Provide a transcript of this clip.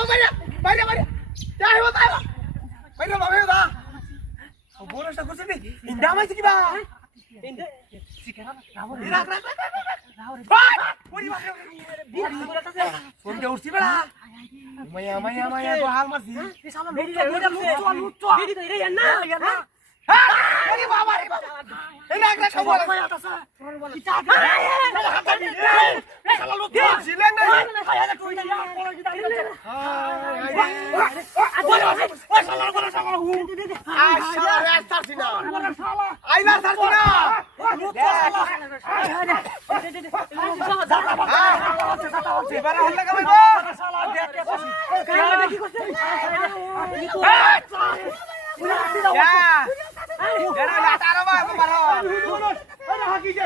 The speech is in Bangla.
বাইরে বাইরে বাইরে যাই হো তাই বাইরে বাবা দা ও বলটা করছে নি ইন্দা মাইছে কি বা ইন্দা শিখরা রাখ রাখ রাখ ওরি বাবা ফোনটা উঠছি বড়া মায়া মায়া মায়া তো হাল মারছি এই শালা লুচ্চো বেরি তো রে না আরে বাবা রে বাবা এই না একটা সব বলে আছে কি চা হাত দি এই শালা লুচ্চো ছিলেন না খায়া কই না কোন কি দাঁড়িয়ে আছে ওই শালা কোন শালা আ শালা রাস্তা ছিনা আইলা সারছিনা লুচ্চো শালা এবারে হল লাগা ভাই শালা দেখতে খুশি কি করছে এরা লাটারো বা মারো আরে হাকি যে